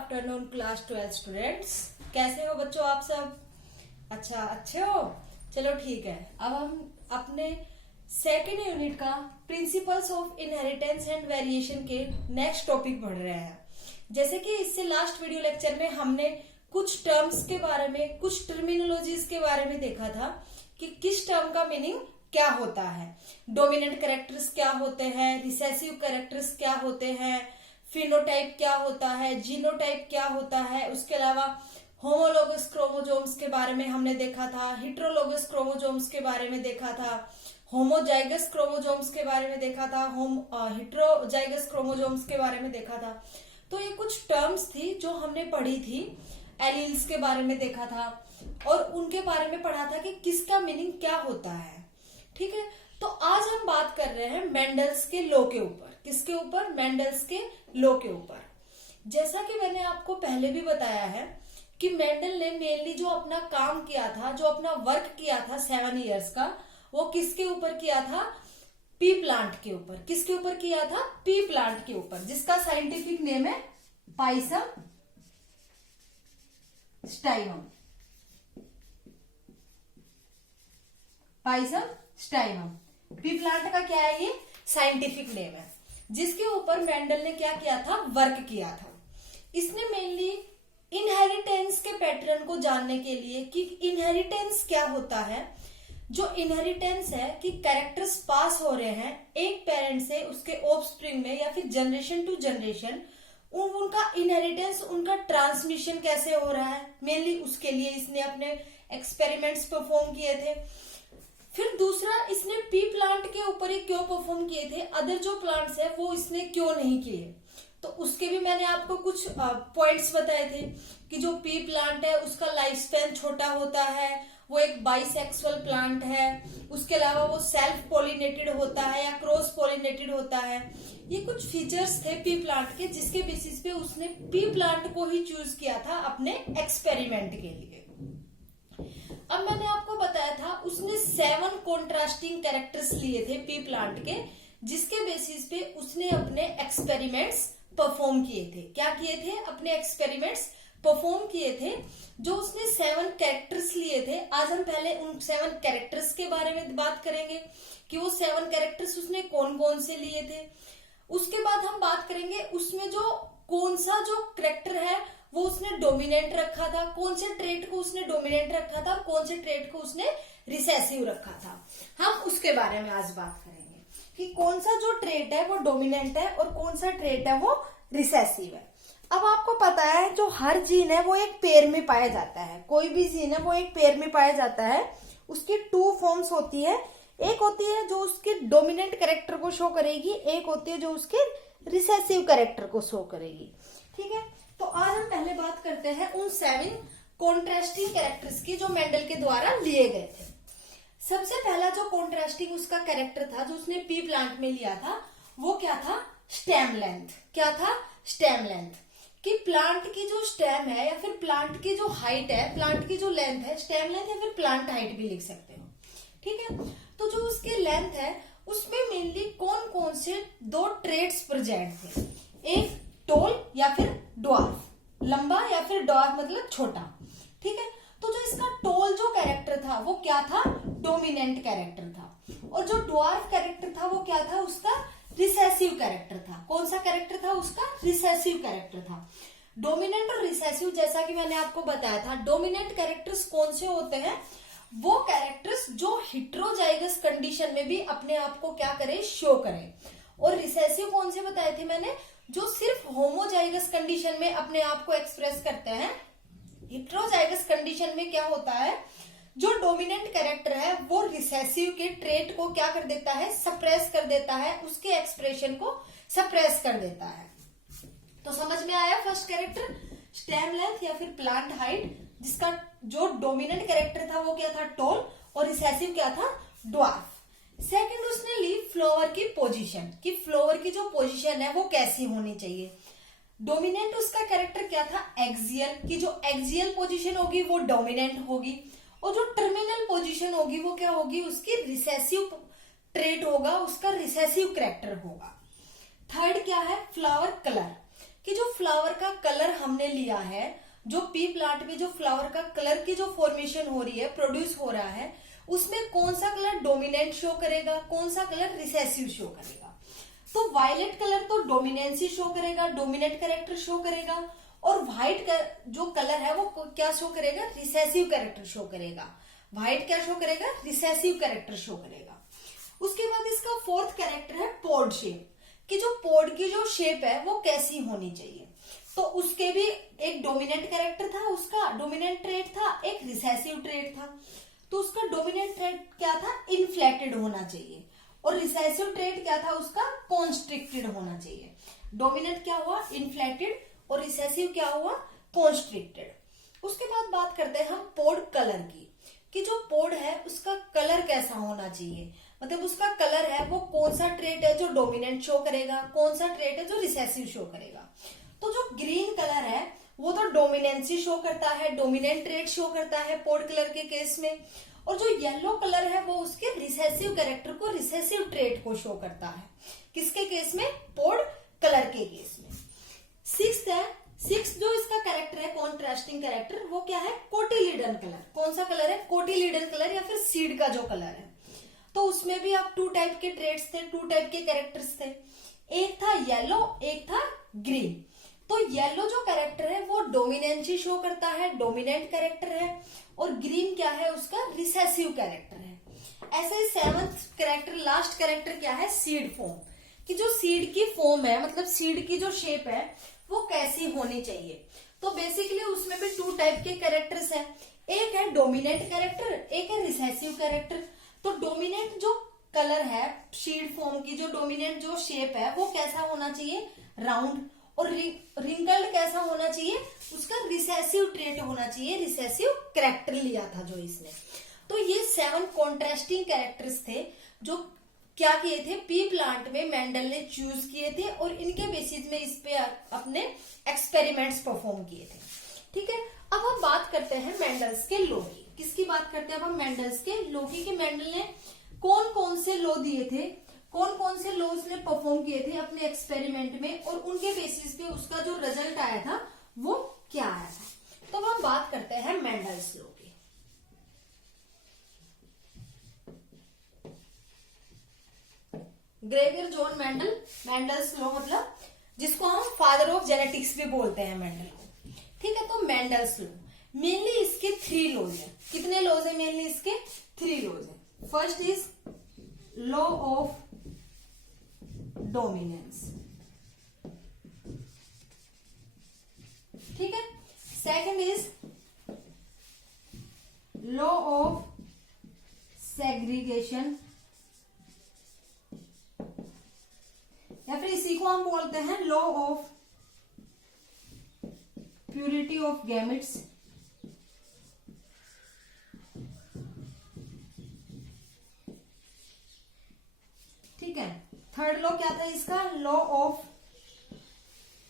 Afternoon class 12 students. कैसे हो बच्चों आप सब? अच्छा, अच्छे हो? चलो ठीक है। अब हम अपने सेकेंड यूनिट का principles of inheritance and variation के नेक्स्ट टॉपिक पढ़ रहे हैं। जैसे कि इससे लास्ट वीडियो लेक्चर में हमने कुछ टर्म्स के बारे में, कुछ टर्मिनोलॉजीज के बारे में देखा था कि किस टर्म का मीनिंग क्या होता है, डोमिनेंट कैरेक्टर्स क्या होते हैं, रिसेसिव कैरेक्टर्स क्या होते हैं, फिनोटाइप क्या होता है, जीनोटाइप क्या होता है। उसके अलावा होमोलोगस क्रोमोजोम्स के बारे में हमने देखा था, हिट्रोलोगस क्रोमोजोम्स के बारे में देखा था, होमोजाइगस क्रोमोजोम्स के बारे में देखा था, हिट्रोजाइगस क्रोमोजोम्स के बारे में देखा था। तो ये कुछ टर्म्स थी जो हमने पढ़ी थी। एलील्स के बारे में देखा था और उनके बारे में पढ़ा था कि किसका मीनिंग क्या होता है। ठीक है, तो आज हम बात कर रहे हैं मेंडल्स के लॉ के ऊपर। किसके ऊपर? मेंडल्स के लॉ के ऊपर। जैसा कि मैंने आपको पहले भी बताया है कि मेंडल ने मेनली जो अपना काम किया था, जो अपना वर्क किया था 7 इयर्स का, वो किसके ऊपर किया था? पी प्लांट के ऊपर। किसके ऊपर किया था? पी प्लांट के ऊपर, जिसका साइंटिफिक नेम है पाइसम स्टाइनम। पाइसम स्टाइनम पी प्लांट का क्या है? ये साइंटिफिक नेम है, जिसके ऊपर मेंडल ने क्या किया था? वर्क किया था। इसने मेनली इनहेरिटेंस के पैटर्न को जानने के लिए कि इनहेरिटेंस क्या होता है। जो इनहेरिटेंस है कि कैरेक्टर्स पास हो रहे हैं एक पेरेंट से उसके ऑफस्प्रिंग में या फिर जनरेशन टू जनरेशन, उनका इनहेरिटेंस, उनका ट्रांसमिशन कैसे हो रहा है, मेनली उसके लिए इसने अपने एक्सपेरिमेंट्स परफॉर्म किए थे। फिर दूसरा, इसने पी प्लांट के ऊपर ही क्यों परफॉर्म किए थे, अदर जो प्लांट्स है वो इसने क्यों नहीं किए, तो उसके भी मैंने आपको कुछ पॉइंट्स बताए थे कि जो पी प्लांट है उसका लाइफ स्पैन छोटा होता है, वो एक बाइसेक्सुअल प्लांट है, उसके अलावा वो सेल्फ पॉलिनेटेड होता है या क्रॉस पॉलिनेटेड होता है। ये कुछ फीचर्स थे पी प्लांट के, जिसके बेसिस पे उसने पी प्लांट को ही चूज किया था अपने एक्सपेरिमेंट के लिए। अब मैंने आपको बताया था उसने 7 कॉन्ट्रास्टिंग कैरेक्टर्स लिए थे पी प्लांट के, जिसके बेसिस पे उसने अपने एक्सपेरिमेंट्स परफॉर्म किए थे। क्या किए थे? अपने एक्सपेरिमेंट्स परफॉर्म किए थे। जो उसने 7 कैरेक्टर्स लिए थे, आज हम पहले उन 7 कैरेक्टर्स के बारे में बात करेंगे कि वो 7 कैरेक्टर्स उसने कौन कौन से लिए थे। उसके बाद हम बात करेंगे उसमें जो कौन सा जो कैरेक्टर है वो उसने डोमिनेंट रखा था, कौन से ट्रेट को उसने डोमिनेंट रखा था और कौन से ट्रेट को उसने रिसेसिव रखा था। हम उसके बारे में आज बात करेंगे कि कौन सा जो ट्रेट है वो डोमिनेंट है और कौन सा ट्रेट है वो रिसेसिव है। अब आपको पता है जो हर जीन है वो एक पेयर में पाया जाता है, कोई भी जीन है वो एक पेयर में पाया जाता है। उसकी 2 फॉर्म्स होती है, एक होती है जो उसके डोमिनेंट कैरेक्टर को शो करेगी, एक होती है जो उसके रिसेसिव कैरेक्टर को शो करेगी। ठीक है, तो आज हम पहले बात करते हैं उन 7 कॉन्ट्रास्टिंग कैरेक्टर्स की जो मेंडल के द्वारा लिए गए थे। सबसे पहला जो कॉन्ट्रास्टिंग उसका कैरेक्टर था जो उसने पी प्लांट में लिया था, वो क्या था? Stem length. क्या था? Stem length. कि प्लांट की जो स्टेम है या फिर प्लांट की जो हाइट है, प्लांट की जो लेंथ है, स्टेम लेंथ या फिर प्लांट हाइट भी लिख सकते हो। ठीक है, तो जो उसकी लेंथ है उसमें मेनली कौन कौन से 2 ट्रेट्स प्रेजेंट थे? एक टॉल या फिर ड्वार्फ, लंबा या फिर ड्वार्फ मतलब छोटा। ठीक है, तो जो इसका टॉल जो कैरेक्टर था वो क्या था? डोमिनेंट कैरेक्टर था। और जो ड्वार्फ कैरेक्टर था वो क्या था? उसका रिसेसिव कैरेक्टर था। कौन सा कैरेक्टर था उसका? रिसेसिव कैरेक्टर था। डोमिनेंट और रिसेसिव, जैसा कि मैंने आपको बताया था, डोमिनेंट कैरेक्टर्स कौन से होते हैं? वो कैरेक्टर्स जो हिट्रोजाइगस कंडीशन में भी अपने आप को क्या करे? शो करे। और रिसेसिव कौन से बताए थे मैंने? जो सिर्फ होमोजाइगस कंडीशन में अपने आप को एक्सप्रेस करते हैं। हिट्रोजाइगस कंडीशन में क्या होता है? जो डोमिनेंट कैरेक्टर है वो रिसेसिव के ट्रेट को क्या कर देता है? सप्रेस कर देता है, उसके एक्सप्रेशन को सप्रेस कर देता है। तो समझ में आया? फर्स्ट कैरेक्टर स्टेम लेंथ या फिर प्लांट हाइट, जिसका जो डोमिनेंट कैरेक्टर था वो क्या था? टॉल, और रिसेसिव क्या था? ड्वार्फ। सेकंड, उसने ली फ्लावर की पोजीशन, कि फ्लावर की जो पोजीशन है वो कैसी होनी चाहिए। डोमिनेंट उसका कैरेक्टर क्या था? एक्सियल, की जो एक्सियल पोजीशन होगी वो डोमिनेंट होगी, और जो टर्मिनल पोजीशन होगी वो क्या होगी? उसकी रिसेसिव ट्रेट होगा, उसका रिसेसिव कैरेक्टर होगा। थर्ड क्या है? फ्लावर कलर, कि जो फ्लावर का कलर हमने लिया है, जो पी प्लांट में जो फ्लावर का कलर की जो फॉर्मेशन हो रही है, प्रोड्यूस हो रहा है, उसमें कौन सा कलर डोमिनेंट शो करेगा, कौन सा कलर रिसेसिव शो करेगा। तो वायलेट कलर तो डोमिनेंसी शो करेगा, डोमिनेंट कैरेक्टर शो करेगा, और व्हाइट जो कलर है वो क्या शो करेगा, रिसेसिव कैरेक्टर शो करेगा। व्हाइट क्या शो करेगा, रिसेसिव कैरेक्टर शो करेगा। उसके बाद इसका फोर्थ कैरेक्टर है पोड शेप, कि जो पोड की जो शेप है वो कैसी होनी चाहिए। तो उसके भी एक डोमिनेंट कैरेक्टर था, उसका डोमिनेंट ट्रेट था, एक रिसेसिव ट्रेट था। तो उसका डोमिनेंट ट्रेट क्या था, इन्फ्लेटेड होना चाहिए, और रिसेसिव ट्रेट क्या था उसका, कॉन्स्ट्रिक्टेड होना चाहिए। डोमिनेंट क्या हुआ, इन्फ्लेटेड, और रिसेसिव क्या हुआ, कॉन्स्ट्रिक्टेड। उसके बाद बात करते हैं हम पोड कलर की, कि जो पोड है उसका कलर कैसा होना चाहिए, मतलब उसका कलर है वो कौन सा ट्रेट है जो डोमिनेंट शो करेगा, कौन सा ट्रेट है जो रिसेसिव शो करेगा। तो जो ग्रीन कलर है वो तो डोमिनेंसी शो करता है, डोमिनेंट ट्रेट शो करता है पोड कलर के केस में, और जो येलो कलर है वो उसके रिसेसिव कैरेक्टर को, रिसेसिव ट्रेट को शो करता है। किसके केस में, पोड कलर के केस में। सिक्स जो इसका कैरेक्टर है, कॉन्ट्रास्टिंग कैरेक्टर, वो क्या है, कोटिलीडन कलर। कौन सा कलर है, कोटिलीडन कलर, या फिर सीड का जो कलर है। तो उसमें भी आप 2 टाइप के ट्रेड्स थे, 2 टाइप के कैरेक्टर्स थे, एक था येलो, एक था ग्रीन। तो येलो जो कैरेक्टर है वो डोमिनेंसी शो करता है, डोमिनेंट कैरेक्टर है, और ग्रीन क्या है उसका, रिसेसिव कैरेक्टर है। ऐसे ही 7th कैरेक्टर, लास्ट कैरेक्टर क्या है, सीड फॉर्म, कि जो सीड की फॉर्म है, मतलब सीड की जो शेप है वो कैसी होनी चाहिए। तो बेसिकली उसमें भी 2 टाइप के कैरेक्टर्स हैं, एक है डोमिनेंट कैरेक्टर, एक है रिसेसिव कैरेक्टर। तो डोमिनेंट जो कलर है, सीड फॉर्म की जो डोमिनेंट जो शेप है वो कैसा होना चाहिए, राउंड, और रिंकल्ड कैसा होना चाहिए, उसका रिसेसिव ट्रेट होना चाहिए, रिसेसिव कैरेक्टर लिया था जो इसने। तो ये 7 कॉन्ट्रास्टिंग कैरेक्टर्स थे जो क्या किए थे, पी प्लांट में मेंडल ने चूज किए थे, और इनके बेसिस में इस पे अपने एक्सपेरिमेंट्स परफॉर्म किए थे। ठीक है, अब हम बात करते हैं मेंडल्स के लॉ की। किसकी बात करते हैं अब हम, मेंडल्स के लॉ की, कि मेंडल ने कौन कौन से लॉ दिए थे, कौन कौन से लॉज ने परफॉर्म किए थे अपने एक्सपेरिमेंट में, और उनके बेसिस पे उसका जो रिजल्ट आया था वो क्या आया था। तो हम बात करते हैं मेंडल्स लॉ की। Gregor John Mendel, Mendel's law मतलब जिसको हम फादर ऑफ जेनेटिक्स भी बोलते हैं मेंडल को। ठीक है, तो मेंडल्स लॉ मेनली इसके 3 लॉज है। कितने लॉज है मेनली इसके, 3 लॉज है। First is law of dominance, ठीक है। Second is law of segregation, या फिर इसी को हम बोलते हैं law of purity of gametes. ठीक है, थर्ड लॉ क्या था इसका, लॉ ऑफ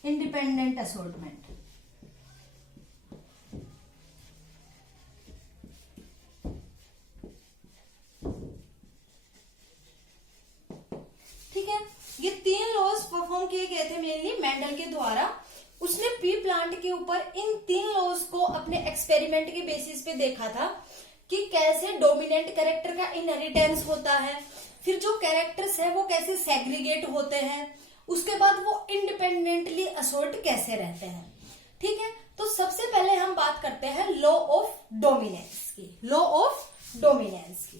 इंडिपेंडेंट असॉर्टमेंट। ठीक है, ये 3 लॉज परफॉर्म किए गए थे मेनली मेंडल के द्वारा। उसने पी प्लांट के ऊपर इन 3 लॉज को अपने एक्सपेरिमेंट के बेसिस पे देखा था कि कैसे डोमिनेंट कैरेक्टर का इनहेरिटेंस होता है, फिर जो कैरेक्टर्स है वो कैसे सेग्रीगेट होते हैं, उसके बाद वो इंडिपेंडेंटली असोर्ट कैसे रहते हैं। ठीक है, तो सबसे पहले हम बात करते हैं लॉ ऑफ डोमिनेंस की, लॉ ऑफ डोमिनेंस की।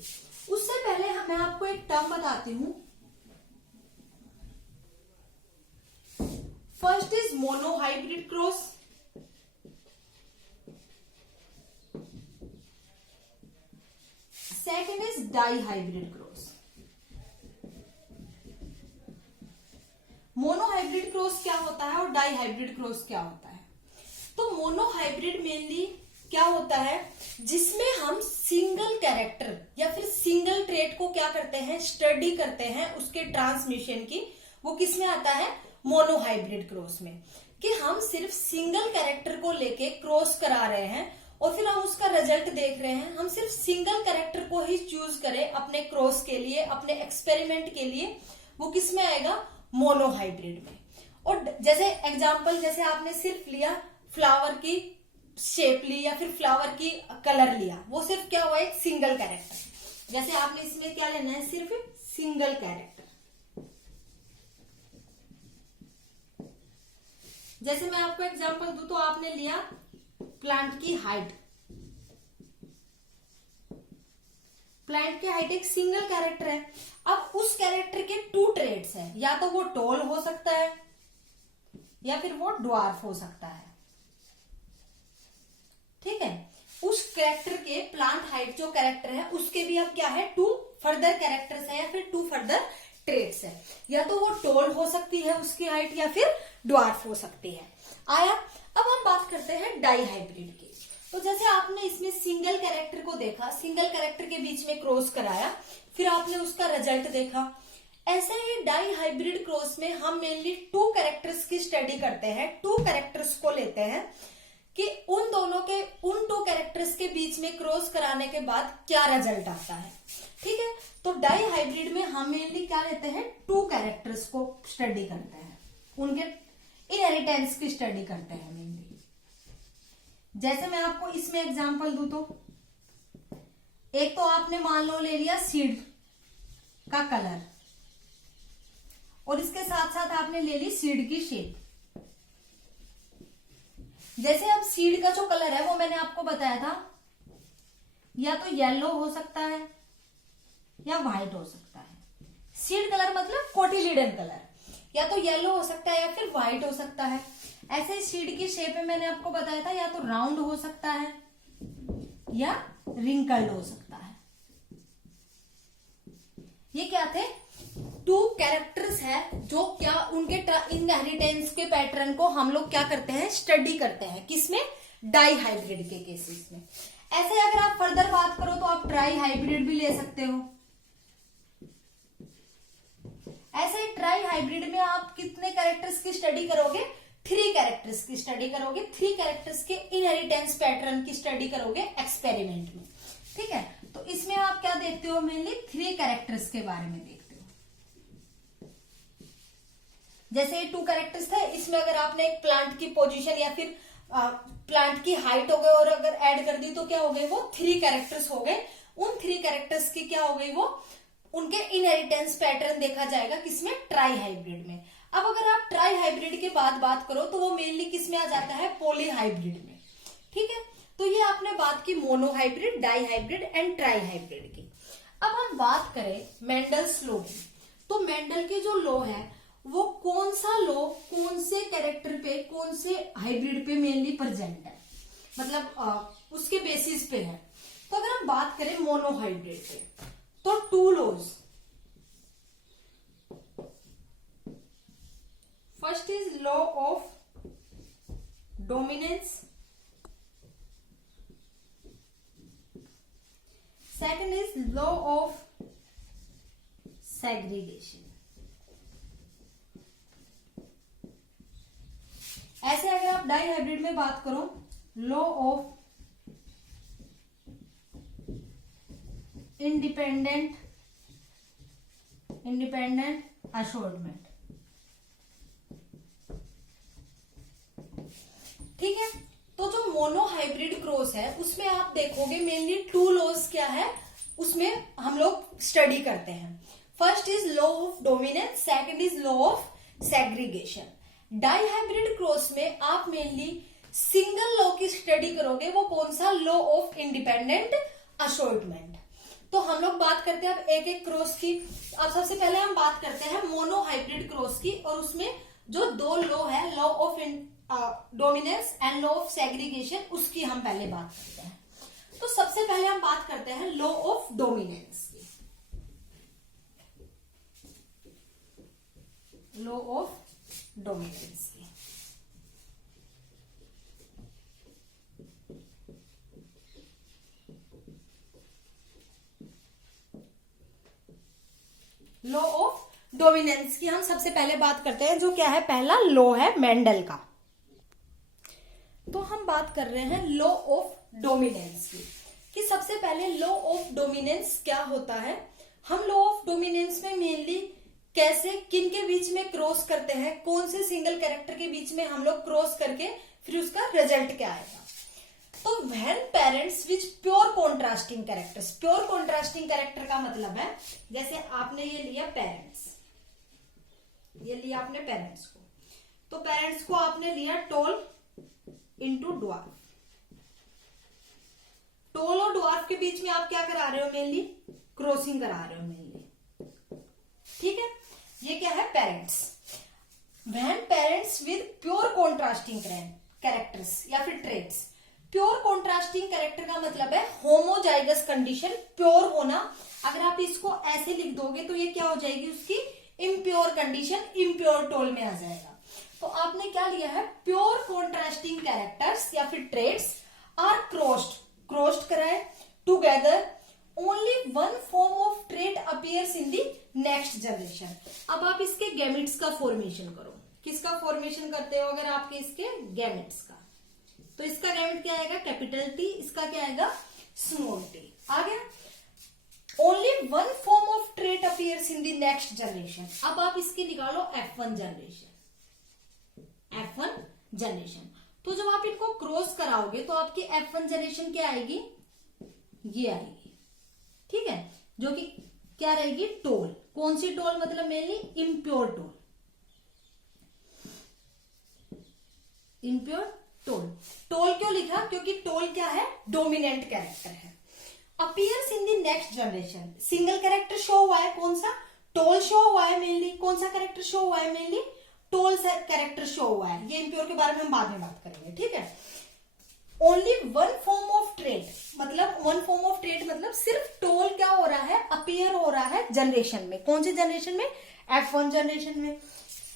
उससे पहले मैं आपको एक टर्म बताती हूं। First is monohybrid cross, second is dihybrid cross. Monohybrid cross क्या होता है और डाइहाइब्रिड क्रॉस क्या होता है। तो मोनोहाइब्रिड मेनली क्या होता है, जिसमें हम सिंगल कैरेक्टर या फिर सिंगल ट्रेट को क्या करते हैं, स्टडी करते हैं उसके ट्रांसमिशन की। वो किस में आता है, मोनोहाइब्रिड क्रॉस में, कि हम सिर्फ सिंगल कैरेक्टर को लेके क्रॉस करा रहे हैं और फिर हम उसका रिजल्ट देख रहे हैं। हम सिर्फ सिंगल कैरेक्टर को ही चूज करें अपने क्रॉस के लिए, अपने एक्सपेरिमेंट के लिए, वो किस में आएगा, मोनोहाइब्रिड में। और जैसे एग्जाम्पल, जैसे आपने सिर्फ लिया फ्लावर की शेप ली या फिर फ्लावर की कलर लिया, वो सिर्फ क्या हुआ, एक सिंगल कैरेक्टर। जैसे आपने इसमें क्या लेना है, सिर्फ सिंगल कैरेक्टर। जैसे मैं आपको एग्जांपल दूं तो आपने लिया प्लांट की हाइट। प्लांट की हाइट एक सिंगल कैरेक्टर है। अब उस कैरेक्टर के 2 ट्रेड्स हैं, या तो वो टॉल हो सकता है या फिर वो ड्वार्फ हो सकता है। ठीक है, उस कैरेक्टर के प्लांट हाइट जो कैरेक्टर है उसके भी अब क्या है, 2 फर्दर कैरेक्टर्स है या फिर 2 फर्दर ट्रेड्स है। या तो वो टॉल हो सकती है उसकी हाइट या फिर ड्वार्फ हो सकती है। आया। अब हम बात करते हैं डाई हाइब्रिड की। तो जैसे आपने इसमें सिंगल कैरेक्टर को देखा, सिंगल कैरेक्टर के बीच में क्रॉस कराया, फिर आपने उसका रिजल्ट देखा। ऐसे ही डाई हाइब्रिड क्रॉस में हम मेनली 2 कैरेक्टर्स की स्टडी करते हैं, 2 कैरेक्टर्स को लेते हैं कि उन 2 कैरेक्टर्स के बीच में क्रॉस कराने के बाद क्या रिजल्ट आता है। ठीक है, तो डाई हाइब्रिड में हम मेनली क्या लेते हैं, 2 कैरेक्टर्स को स्टडी करते हैं, उनके इनहेरिटेंस की स्टडी करते हैं मेनली। जैसे मैं आपको इसमें एग्जांपल दूं तो एक तो आपने मान लो ले लिया सीड का कलर, और इसके साथ साथ आपने ले ली सीड की शेप। जैसे अब सीड का जो कलर है वो मैंने आपको बताया था, या तो येलो हो सकता है या व्हाइट हो सकता है। सीड कलर मतलब कोटिलीडन कलर, या तो येलो हो सकता है या फिर व्हाइट हो सकता है। ऐसे ही सीड की शेप में मैंने आपको बताया था, या तो राउंड हो सकता है या रिंकल्ड हो सकता है। ये क्या थे, 2 कैरेक्टर्स है जो क्या उनके इनहेरिटेंस के पैटर्न को हम लोग क्या करते हैं, स्टडी करते हैं। किसमें, डाई हाइब्रिड के केसेस में। ऐसे अगर आप फर्दर बात करो तो आप ट्राई हाइब्रिड भी ले सकते हो। ऐसे ट्राई हाइब्रिड में आप कितने कैरेक्टर्स की स्टडी करोगे, 3 कैरेक्टर्स की स्टडी करोगे। 3 कैरेक्टर्स के इनहेरिटेंस पैटर्न की स्टडी करोगे एक्सपेरिमेंट में। ठीक है, तो इसमें आप क्या देखते हो, मेनली 3 कैरेक्टर्स के बारे में देखते हो। जैसे 2 कैरेक्टर्स थे, इसमें अगर आपने एक प्लांट की पोजीशन या फिर प्लांट की हाइट हो गई और अगर ऐड कर दी तो क्या हो गए, वो 3 कैरेक्टर्स हो गए। उन 3 कैरेक्टर्स की क्या हो गई, वो उनके इनहेरिटेंस पैटर्न देखा जाएगा किसमें, ट्राई हाइब्रिड में। अब अगर आप ट्राई हाइब्रिड के बाद बात करो तो वो मेनली किसमें आ जाता है, पॉली हाइब्रिड में। ठीक है, तो ये आपने बात की mono hybrid, di hybrid and tri hybrid की। अब हम बात करें मेंडल्स लॉ की, तो मेंडल के जो लॉ है वो कौन सा लॉ कौन से कैरेक्टर पे, कौन से हाइब्रिड पे मेनली प्रेजेंट है, मतलब उसके बेसिस पे है। तो अगर हम बात करें मोनो हाइब्रिड पे, तो 2 laws. First is law of dominance, second is law of segregation. ऐसे अगर आप डाई हाइब्रिड में बात करो, लॉ ऑफ इंडिपेंडेंट असॉर्टमेंट। ठीक है, तो जो मोनो हाइब्रिड क्रॉस है उसमें आप देखोगे मेनली 2 लॉज क्या है उसमें हम लोग स्टडी करते हैं। First is law of dominance, second is law of segregation. Di hybrid cross में आप मेनली सिंगल लॉ की स्टडी करोगे, वो कौन सा, लॉ ऑफ इंडिपेंडेंट असॉर्टमेंट। तो हम लोग बात करते हैं अब एक एक क्रॉस की। अब सबसे पहले हम बात करते हैं मोनो हाइब्रिड क्रॉस की, और उसमें जो 2 लॉ है, law of dominance and law of segregation, उसकी हम पहले बात करते हैं। तो सबसे पहले हम बात करते हैं लॉ ऑफ डोमिनेंस की। लॉ ऑफ डोमिनेंस की लॉ ऑफ डोमिनेंस की हम सबसे पहले बात करते हैं, जो क्या है, पहला लॉ है मेंडल का। तो हम बात कर रहे हैं लॉ ऑफ डोमिनेंस की, कि सबसे पहले लॉ ऑफ डोमिनेंस क्या होता है। हम लॉ ऑफ डोमिनेंस में मेनली कैसे किन के बीच में क्रॉस करते हैं, कौन से सिंगल कैरेक्टर के बीच में हम लोग क्रॉस करके फिर उसका रिजल्ट क्या आएगा। तो when parents which pure contrasting characters, pure contrasting character का मतलब है जैसे आपने ये लिया पेरेंट्स, ये लिया आपने पेरेंट्स को, तो पेरेंट्स को आपने लिया टॉल इंटू ड्वार्फ। टॉल और ड्वार्फ के बीच में आप क्या करा रहे हो, मेनली क्रॉसिंग करा रहे हो मेनली, ठीक है। ये क्या है parents. When parents with pure contrasting characters या फिर ट्रेट्स, प्योर कॉन्ट्रास्टिंग कैरेक्टर का मतलब है होमोजाइगस कंडीशन, प्योर होना। अगर आप इसको ऐसे लिख दोगे तो ये क्या हो जाएगी उसकी इम्प्योर कंडीशन, इम्प्योर टोल में आ जाएगा। तो आपने क्या लिया है, प्योर कॉन्ट्रास्टिंग कैरेक्टर्स या फिर ट्रेट्स आर क्रॉस्ड कराए together, only one form of trait appears in the next generation. अब आप इसके गैमेट्स का फॉर्मेशन करो। किसका फॉर्मेशन करते हो अगर आपके इसके गैमेट्स का, तो इसका गैमेट क्या आएगा कैपिटल टी, इसका क्या आएगा स्मॉल टी। आ गया। Only one form of trait appears in the next generation. अब आप इसकी निकालो F1 जनरेशन। तो जब आप इनको क्रॉस कराओगे तो आपकी F1 जनरेशन क्या आएगी, ये आएगी, ठीक है, जो कि क्या रहेगी टोल। कौन सी टोल, मतलब mainly impure toll, impure toll. Toll क्यों लिखा, क्योंकि टोल क्या है डोमिनेंट कैरेक्टर है। Appears in the next generation, single character show हुआ है, कौन सा टोल शो हुआ है मेनली, कौन सा कैरेक्टर शो हुआ है मेनली टोल कैरेक्टर शो हुआ है। ये इम्प्योर के बारे में हम बाद में बात करेंगे, ठीक है। Only one form of trait, मतलब वन फॉर्म ऑफ ट्रेट मतलब सिर्फ टोल क्या हो रहा है, अपीयर हो रहा है जनरेशन में। कौन सी जनरेशन में, F1 जनरेशन में।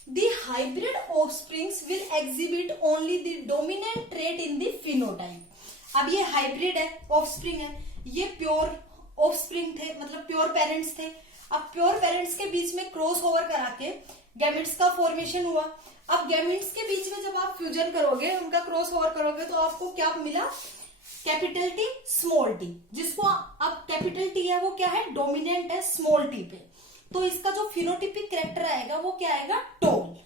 The hybrid offsprings will exhibit only the dominant trait in the phenotype. अब ये हाइब्रिड है, ऑफस्प्रिंग है, ये प्योर ऑफस्प्रिंग थे, मतलब प्योर पेरेंट्स थे। अब प्योर पेरेंट्स के बीच में क्रॉस ओवर करा के गैमेट्स का फॉर्मेशन हुआ। अब गैमेट्स के बीच में जब आप फ्यूजन करोगे, उनका क्रॉस ओवर करोगे, तो आपको क्या मिला कैपिटल टी स्मॉल टी, जिसको अब कैपिटल टी है वो क्या है डोमिनेंट है स्मॉल टी पे, तो इसका जो फिनोटिपिक कैरेक्टर आएगा वो क्या आएगा टोल।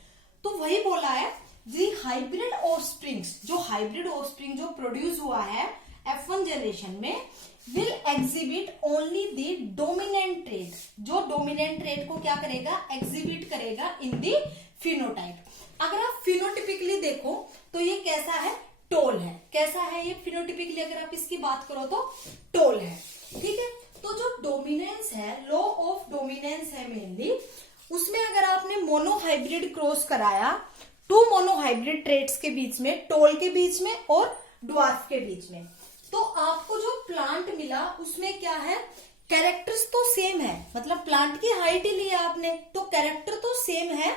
तो वही बोला है दी हाइब्रिड ऑफस्प्रिंग्स, जो हाइब्रिड ऑफस्प्रिंग जो प्रोड्यूस हुआ है F1 जनरेशन में will exhibit only the dominant trait, जो डोमिनेंट ट्रेट को क्या करेगा एग्जिबिट करेगा इन दी फिनोटाइप। अगर आप फिनोटिपिकली देखो तो ये कैसा है टोल है, कैसा है ये फिनोटिपिकली अगर आप इसकी बात करो तो टोल है, ठीक है। तो जो डोमिनेंस है, लॉ ऑफ डोमिनेंस है मेनली, उसमें अगर आपने मोनोहाइब्रिड क्रॉस कराया टू मोनोहाइब्रिड ट्रेट्स के बीच में, टोल के बीच में और ड्वार्फ के बीच में, तो आपको जो प्लांट मिला उसमें क्या है कैरेक्टर्स तो सेम है, मतलब प्लांट की हाइट ही लिया आपने तो कैरेक्टर तो सेम है,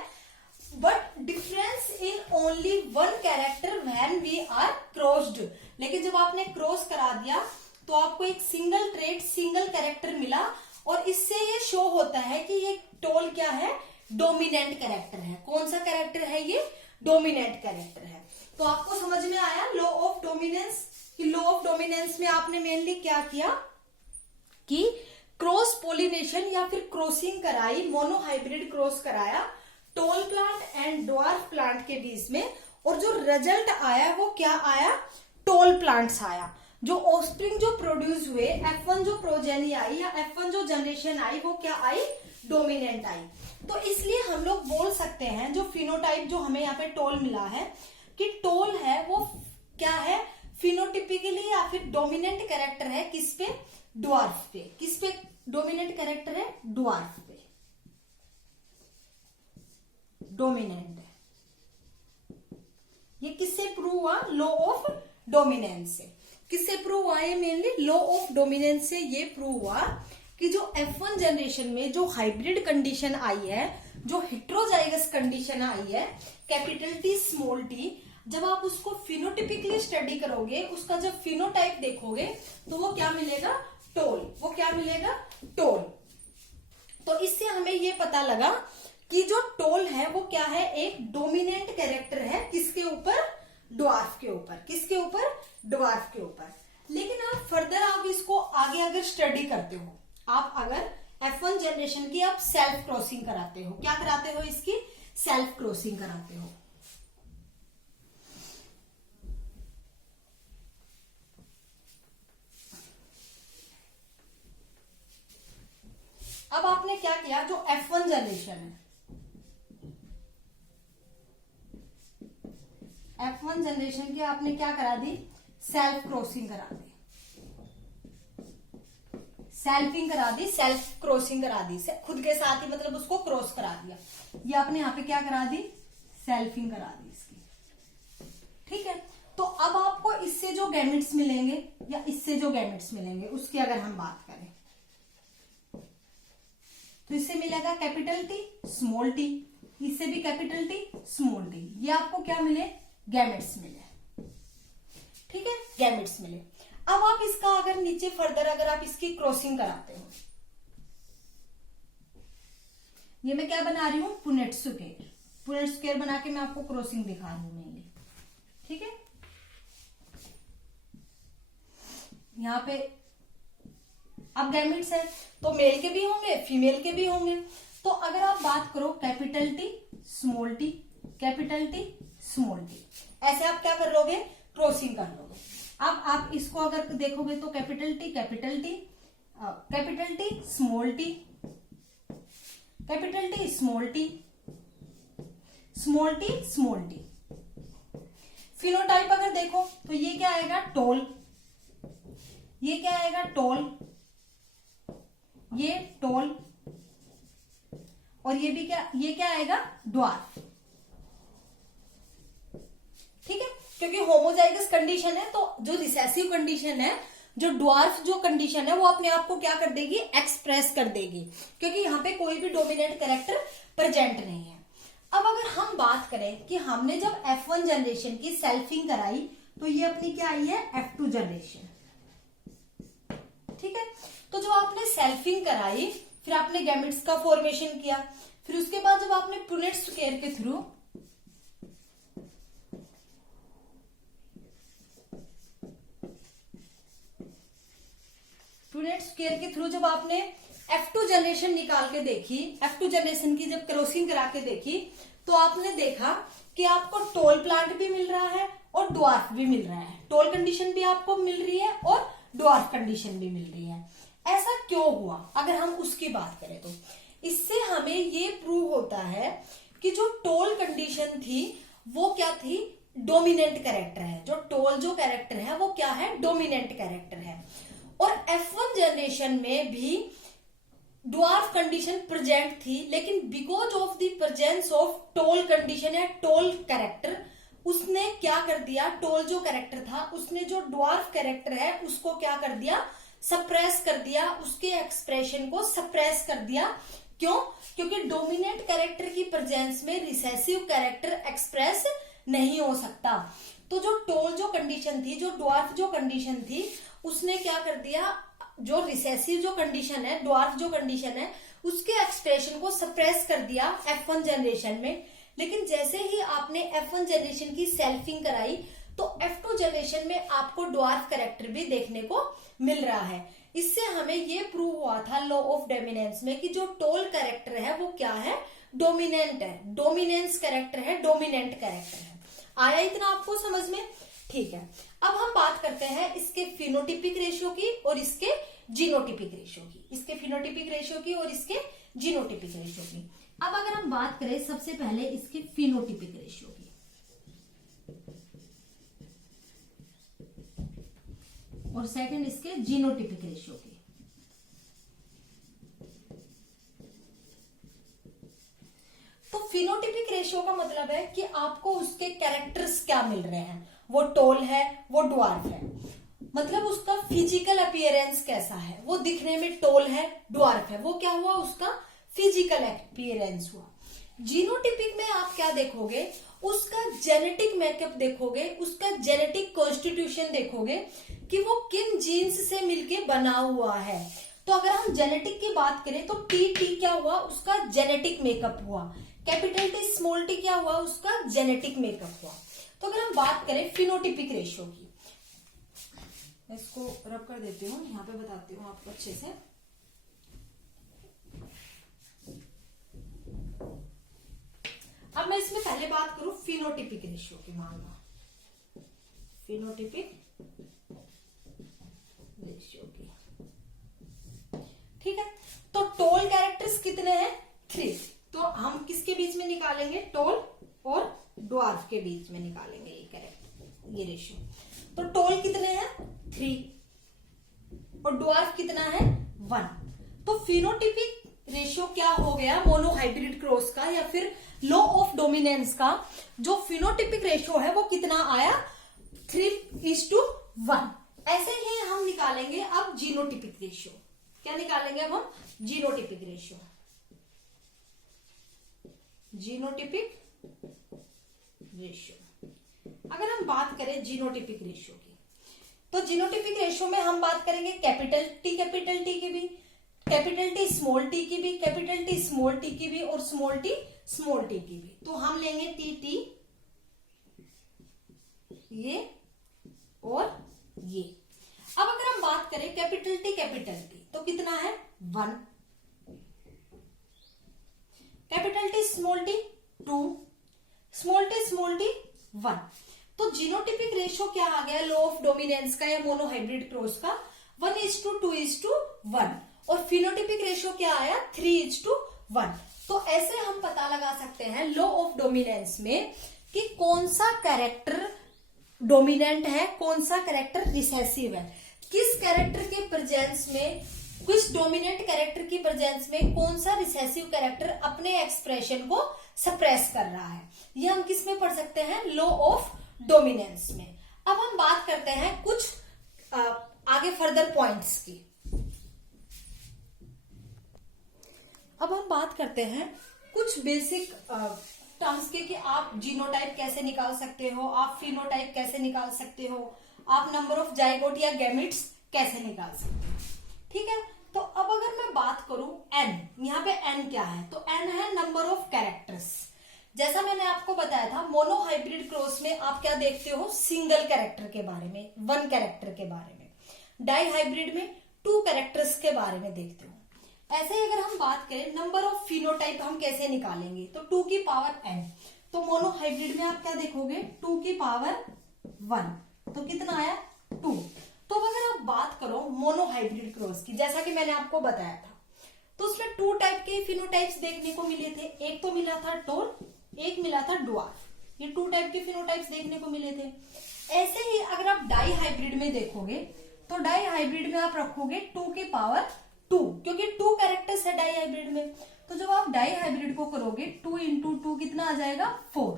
but difference in only one character when we are crossed. लेकिन जब आपने क्रॉस करा दिया तो आपको एक सिंगल ट्रेट, सिंगल कैरेक्टर मिला, और इससे ये शो होता है कि ये टोल क्या है डोमिनेंट कैरेक्टर है। कौन सा कैरेक्टर है ये डोमिनेंट कैरेक्टर है। तो आपको समझ में आया law of dominance. Law of dominance में आपने मेनली क्या किया कि क्रॉस पोलिनेशन या फिर क्रॉसिंग कराई, मोनोहाइब्रिड क्रॉस कराया tall plant and dwarf plant के बीच में, और जो रिजल्ट आया वो क्या आया टोल प्लांट्स आया। जो ऑफस्प्रिंग जो प्रोड्यूस हुए, F1 जो प्रोजेनी आई या F1 जो जनरेशन आई वो क्या आई डोमिनेंट आई। तो इसलिए हम लोग बोल सकते हैं जो फिनोटाइप जो हमें यहाँ पे टोल मिला है कि टोल है वो क्या है फिनोटिपिकली या फिर डोमिनेंट कैरेक्टर है किस पे ड्वार्फ पे। किस पे डोमिनेंट कैरेक्टर है ड्वार्फ पे, डोमिनेंट है। ये किससे प्रूव हुआ लॉ ऑफ डोमिनेंस से। किससे प्रूव हुआ ये मेनली लॉ ऑफ डोमिनेंस से ये प्रूव हुआ कि जो F1 जनरेशन में जो हाइब्रिड कंडीशन आई है, जो हेट्रोजाइगस कंडीशन आई है कैपिटल टी स्मॉल टी, जब आप उसको फिनोटिपिकली स्टडी करोगे, उसका जब फिनोटाइप देखोगे तो वो क्या मिलेगा टोल, वो क्या मिलेगा टोल। तो इससे हमें ये पता लगा कि जो टोल है वो क्या है एक डोमिनेंट कैरेक्टर है किसके ऊपर ड्वार्फ के ऊपर। किसके ऊपर ड्वार्फ के ऊपर। लेकिन आप फर्दर आप इसको आगे अगर स्टडी करते हो, आप अगर F1 जनरेशन की आप सेल्फ क्रॉसिंग कराते हो। क्या कराते हो? इसकी सेल्फ क्रॉसिंग कराते हो। अब आपने क्या किया, जो F1 जनरेशन है, F1 जनरेशन की आपने क्या करा दी? सेल्फ क्रॉसिंग करा दी, सेल्फिंग करा दी, सेल्फ क्रॉसिंग करा दी, खुद के साथ ही मतलब उसको क्रॉस करा दिया। ये आपने यहाँ पे क्या करा दी? सेल्फिंग करा दी इसकी। ठीक है, तो अब आपको इससे जो गैमेट्स मिलेंगे या इससे जो गैमेट्स मिलेंगे उसकी अगर हम बात करें तो इससे मिलेगा कैपिटल टी स्मॉल टी, इससे भी कैपिटल टी स्मॉल टी। ये आपको क्या मिले? गैमेट्स मिले। ठीक है, गैमेट्स मिले। अब आप इसका अगर नीचे फर्दर अगर आप इसकी क्रॉसिंग कराते हो, ये मैं क्या बना रही हूं? Punnett square. पुनेट स्क्वायर बना के मैं आपको क्रॉसिंग दिखा रही हूं मेनली। ठीक है, यहां पे अब गैमेट्स है तो मेल के भी होंगे फीमेल के भी होंगे। तो अगर आप बात करो capital T small T, capital T small T, ऐसे आप क्या कर लोगे? क्रॉसिंग कर लोगे। अब आप इसको अगर देखोगे तो capital T capital T, capital T small T, capital T small T, small T small T. Phenotype अगर देखो तो ये क्या आएगा? टॉल। ये क्या आएगा? टॉल। ये टॉल। और ये भी क्या? ये क्या आएगा? ड्वार्फ। ठीक है, क्योंकि होमोजाइगस कंडीशन है तो जो रिसेसिव कंडीशन है, जो ड्वार्फ जो कंडीशन है, वो अपने आप को क्या कर देगी? एक्सप्रेस कर देगी, क्योंकि यहाँ पे कोई भी डोमिनेंट कैरेक्टर प्रेजेंट नहीं है। अब अगर हम बात करें कि हमने जब F1 जनरेशन की सेल्फिंग कराई तो ये अपनी क्या आई है? F2 generation. ठीक है, तो जब आपने सेल्फिंग कराई, फिर आपने गैमेट्स का फॉर्मेशन किया, फिर उसके बाद जब आपने पुनेट स्क्वायर के थ्रू जब आपने F2 जनरेशन निकाल के देखी, F2 जनरेशन की जब क्रॉसिंग करा के देखी, तो आपने देखा कि आपको टॉल प्लांट भी मिल रहा है और ड्वार्फ भी मिल रहा है। टॉल कंडीशन भी आपको मिल रही है और ड्वार्फ कंडीशन भी मिल रही है। ऐसा क्यों हुआ? अगर हम उसकी बात करें तो इससे हमें ये प्रूव होता है कि जो टॉल कंडीशन थी वो क्या थी? डोमिनेंट कैरेक्टर है। जो टॉल जो कैरेक्टर है वो क्या है? डोमिनेंट कैरेक्टर है। और F1 जनरेशन में भी ड्वार्फ कंडीशन प्रेजेंट थी, लेकिन because of the presence of tall condition या टॉल कैरेक्टर, उसने क्या कर दिया? टॉल जो कैरेक्टर था उसने जो ड्वार्फ कैरेक्टर है उसको क्या कर दिया? सप्रेस कर दिया, उसके एक्सप्रेशन को सप्रेस कर दिया। क्यों? क्योंकि डोमिनेंट कैरेक्टर की प्रेजेंस में रिसेसिव कैरेक्टर एक्सप्रेस नहीं हो सकता। तो जो टॉल जो कंडीशन थी, जो ड्वार्फ जो कंडीशन थी, उसने क्या कर दिया? जो रिसेसिव जो कंडीशन है, ड्वार्फ जो कंडीशन है, उसके एक्सप्रेशन को सप्रेस कर दिया F1 जनरेशन में। लेकिन जैसे ही आपने F1 जनरेशन की सेल्फिंग कराई तो F2 जनरेशन में आपको ड्वार्फ कैरेक्टर भी देखने को मिल रहा है। इससे हमें ये प्रूव हुआ था लॉ ऑफ डोमिनेंस में कि जो टॉल कैरेक्टर है वो क्या है? डोमिनेंट है। डोमिनेंस कैरेक्टर है, डोमिनेंट कैरेक्टर है। आया इतना आपको समझ में? ठीक है, अब हम बात करते हैं इसके फिनोटिपिक रेशियो की और इसके जीनोटिपिक रेशियो की। इसके फिनोटिपिक रेशियो की और इसके जीनोटिपिक रेशियो की। अब अगर हम बात करें सबसे पहले इसके फिनोटिपिक रेशियो की, और सेकंड इसके जीनोटिपिक रेशियो की। तो फिनोटिपिक रेशियो का मतलब है कि आपको उसके कैरेक्टर्स क्या मिल रहे हैं। वो टॉल है, वो ड्वार्फ है, मतलब उसका फिजिकल अपीयरेंस कैसा है? वो दिखने में टॉल है, ड्वार्फ है, वो क्या हुआ? उसका फिजिकल अपीयरेंस हुआ। जीनोटिपिक में आप क्या देखोगे? उसका जेनेटिक मेकअप देखोगे, उसका जेनेटिक कॉन्स्टिट्यूशन देखोगे कि वो किन जीन्स से मिलके बना हुआ है। तो अगर हम जेनेटिक की बात करें तो टी क्या हुआ? उसका जेनेटिक मेकअप हुआ। कैपिटल टी स्मॉल टी क्या हुआ? उसका जेनेटिक मेकअप हुआ। तो अगर हम बात करें फिनोटिपिक रेशियो की, मैं इसको रब कर देती हूँ, यहाँ पे बताती हूँ आपको अच्छे से। पहले बात करूं फिनोटिपिक रेशियो की, मान लो फिनोटिपिक रेशियो की, ठीक है। तो टॉल कैरेक्टर्स कितने हैं? 3। तो हम किसके बीच में निकालेंगे? टॉल और ड्वार्फ के बीच में निकालेंगे ये कैरेक्टर, ये रेशियो। तो टॉल कितने हैं? 3 और ड्वार्फ कितना है? 1। तो फिनोटिपिक रेशियो क्या हो गया? मोनोहाइब्रिड क्रॉस का या फिर लॉ ऑफ डोमिनेंस का जो फिनोटिपिक रेशियो है वो कितना आया? 3:1। ऐसे ही हम निकालेंगे अब जीनोटिपिक रेशियो। क्या निकालेंगे अब हम? Genotypic ratio. जीनोटिपिक रेशियो, अगर हम बात करें जीनोटिपिक रेशियो की, तो जीनोटिपिक रेशियो में हम बात करेंगे कैपिटल टी की भी, कैपिटल टी स्मॉल टी की भी, कैपिटल टी स्मॉल टी की भी और स्मॉल टी स्मॉल टी की भी। तो हम लेंगे टी ये और ये। अब अगर हम बात करें कैपिटल टी तो कितना है? 1। Capital T small T 2, small T 1। तो जीनोटिपिक रेशियो क्या आ गया लॉ ऑफ डोमिनेंस का या मोनोहाइब्रिड क्रॉस का? 1:2:1। और फिनोटिपिक रेशियो क्या आया? 3:1। तो ऐसे हम पता लगा सकते हैं लॉ ऑफ डोमिनेंस में कि कौन सा कैरेक्टर डोमिनेंट है, कौन सा कैरेक्टर रिसेसिव है, किस कैरेक्टर के प्रेजेंस में, किस डोमिनेंट कैरेक्टर की प्रेजेंस में कौन सा रिसेसिव कैरेक्टर अपने एक्सप्रेशन को सप्रेस कर रहा है। ये हम किस में पढ़ सकते हैं? लॉ ऑफ डोमिनेंस में। अब हम बात करते हैं कुछ आगे फर्दर पॉइंट्स की। अब हम बात करते हैं कुछ बेसिक टर्म्स के कि आप जीनोटाइप कैसे निकाल सकते हो, आप फिनोटाइप कैसे निकाल सकते हो, आप नंबर ऑफ जाइगोट या गैमेट्स कैसे निकाल सकते हो, ठीक है। तो अब अगर मैं बात करूं एन, यहाँ पे एन क्या है? तो एन है नंबर ऑफ कैरेक्टर्स। जैसा मैंने आपको बताया था मोनोहाइब्रिड क्रॉस में आप क्या देखते हो? सिंगल कैरेक्टर के बारे में, 1 कैरेक्टर के बारे में। डाई हाइब्रिड में 2 कैरेक्टर्स के बारे में देखते हो। ऐसे ही अगर हम बात करें नंबर ऑफ फिनोटाइप हम कैसे निकालेंगे? तो 2 की पावर n। तो मोनोहाइब्रिड में आप क्या देखोगे? 2 की पावर 1। तो कितना आया? 2। तो अगर आप बात करो मोनोहाइब्रिड क्रॉस की, जैसा कि मैंने आपको बताया था, तो उसमें 2 टाइप के फिनोटाइप्स देखने को मिले थे। एक तो मिला था टॉल, एक मिला था ड्वार्फ। ये 2 टाइप के फिनोटाइप्स देखने को मिले थे। ऐसे ही अगर आप डाई हाइब्रिड में देखोगे तो डाई हाइब्रिड में आप रखोगे 2 की पावर 2, क्योंकि 2 कैरेक्टर्स है डाई हाइब्रिड में। तो जब आप डाई हाइब्रिड को करोगे 2 × 2 कितना आ जाएगा? 4।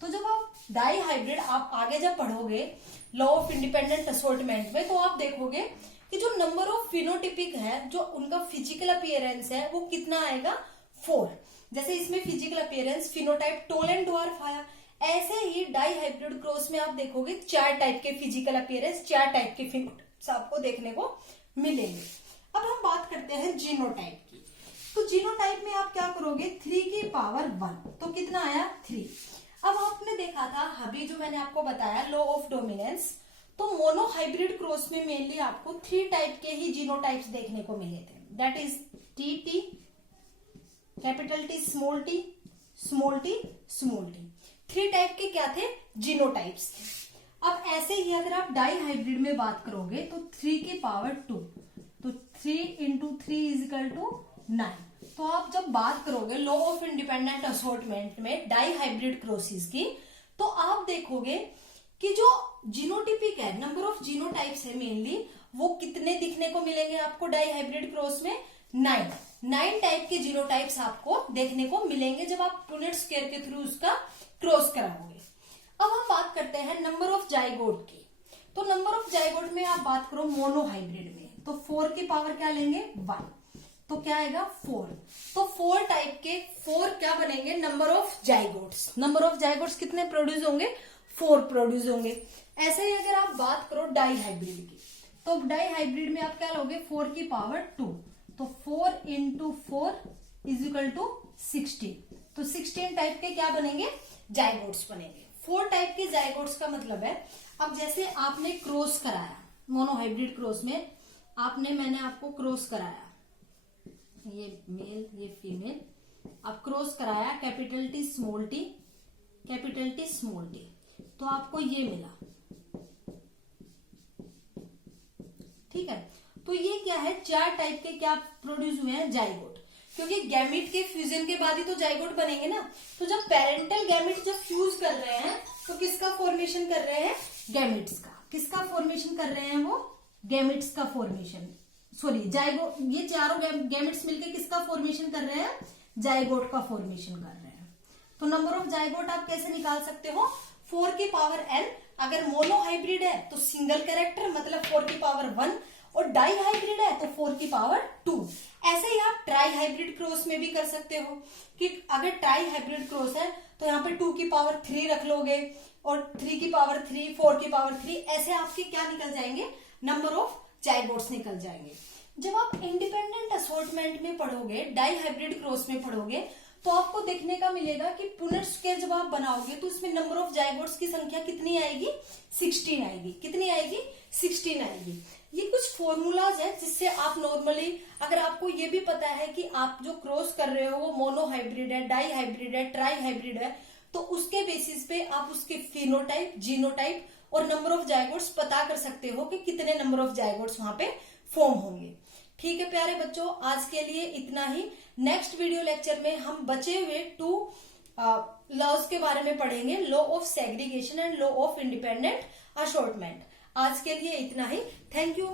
तो जब आप डाई हाइब्रिड आप आगे जब पढ़ोगे लॉ ऑफ इंडिपेंडेंट असॉर्टमेंट में, तो आप देखोगे कि जो नंबर ऑफ फिनोटिपिक है, जो उनका फिजिकल अपीयरेंस है, वो कितना आएगा? 4। जैसे इसमें physical appearance phenotype tall and dwarf आया, ऐसे ही डाई हाइब्रिड क्रॉस में आप देखोगे 4 टाइप के फिजिकल अपीयरेंस, 4 टाइप के फिनोटाइप्स आपको देखने को मिलेंगे। अब हम बात करते हैं जीनोटाइप की। तो जीनोटाइप में आप क्या करोगे? 3 की पावर 1। तो कितना आया? 3। अब आपने देखा था अभी जो मैंने आपको बताया लॉ ऑफ डोमिनेंस, तो मोनोहाइब्रिड क्रॉस में मेनली आपको 3 टाइप के ही जीनोटाइप्स देखने को मिले थे। That is T, capital T small T, small T small T. 3 type के क्या थे? जीनोटाइप्स थे। अब ऐसे ही अगर आप डाई हाइब्रिड में बात करोगे तो 3 की पावर 2, तो 3 × 3 = 9। तो आप जब बात करोगे लॉ ऑफ इंडिपेंडेंट असॉर्टमेंट में डाई हाइब्रिड क्रॉसेस की, तो आप देखोगे कि जो जीनोटिपिक है, नंबर ऑफ जीनोटाइप्स है मेनली, वो कितने दिखने को मिलेंगे आपको डाई हाइब्रिड क्रॉस में? 9 टाइप के जीनोटाइप्स आपको देखने को मिलेंगे जब आप पुनेट स्क्वायर के थ्रू उसका क्रॉस कराओगे। अब हम बात करते हैं नंबर ऑफ जाइगोट की। तो नंबर ऑफ जाइगोट में आप बात करो मोनोहाइब्रिड में, तो 4 की पावर क्या लेंगे? 1। तो क्या आएगा? 4। तो 4 टाइप के 4 क्या बनेंगे? Number of zygotes. Number of zygotes कितने प्रोड्यूस होंगे? 4 प्रोड्यूस होंगे। ऐसे ही अगर आप बात करो डाई हाइब्रिड की, तो डाई हाइब्रिड में आप क्या लोगे? 4 की पावर 2। तो 4 × 4 = 16। तो 16 टाइप के क्या बनेंगे? जाइगोट्स बनेंगे। 4 टाइप के जाइगोट्स का मतलब है, अब जैसे आपने क्रॉस कराया मोनोहाइब्रिड क्रॉस में, मैंने आपको क्रॉस कराया, ये मेल ये फीमेल, अब क्रॉस कराया capital T small T, capital T small T, तो आपको ये मिला। ठीक है, तो ये क्या है, 4 टाइप के क्या प्रोड्यूस हुए हैं, जाइगोट। क्योंकि गैमेट के फ्यूजन के बाद ही तो जाइगोट बनेंगे ना। तो जब पेरेंटल गैमेट जब फ्यूज कर रहे हैं तो किसका फॉर्मेशन कर रहे हैं, गैमेट्स का। किसका फॉर्मेशन कर रहे हैं वो, गैमेट्स का फॉर्मेशन, सॉरी जाइगोट, ये चारों गैमेट्स मिलके किसका फॉर्मेशन कर रहे हैं, जाइगोट का फॉर्मेशन कर रहे हैं। तो नंबर ऑफ जाइगोट आप कैसे निकाल सकते हो, 4 की पावर n। अगर मोनो हाइब्रिड है तो सिंगल कैरेक्टर मतलब 4 की पावर 1, और डाई हाइब्रिड है तो 4 की पावर 2। ऐसे ही आप ट्राई हाइब्रिड क्रॉस में भी कर सकते हो कि अगर ट्राई हाइब्रिड क्रॉस है तो यहाँ पे 2 की पावर 3 रख लोगे, और 3 की पावर 3, 4 की पावर 3, ऐसे आपके क्या निकल जाएंगे, नंबर ऑफ जाइगोट्स निकल जाएंगे। जब आप इंडिपेंडेंट असॉर्टमेंट में पढ़ोगे, डाई हाइब्रिड क्रॉस में पढ़ोगे, तो आपको देखने का मिलेगा कि पुनर्ट स्क्वायर जब आप बनाओगे तो इसमें नंबर ऑफ जाइगोट्स की संख्या कितनी आएगी, 16 आएगी। कितनी आएगी, 16 आएगी। ये कुछ फॉर्मूलाज है जिससे आप नॉर्मली, अगर आपको ये भी पता है कि आप जो क्रॉस कर रहे हो वो मोनो हाइब्रिड है, डाई हाइब्रिड है, ट्राई हाइब्रिड है, तो उसके बेसिस पे आप उसके फिनोटाइप, जीनोटाइप और नंबर ऑफ जाइगोट्स पता कर सकते हो कि कितने नंबर ऑफ जाइगोट्स वहां पे फॉर्म होंगे। ठीक है प्यारे बच्चों, आज के लिए इतना ही। नेक्स्ट वीडियो लेक्चर में हम बचे हुए 2 लॉज के बारे में पढ़ेंगे, law of segregation and law of independent assortment. आज के लिए इतना ही। Thank you.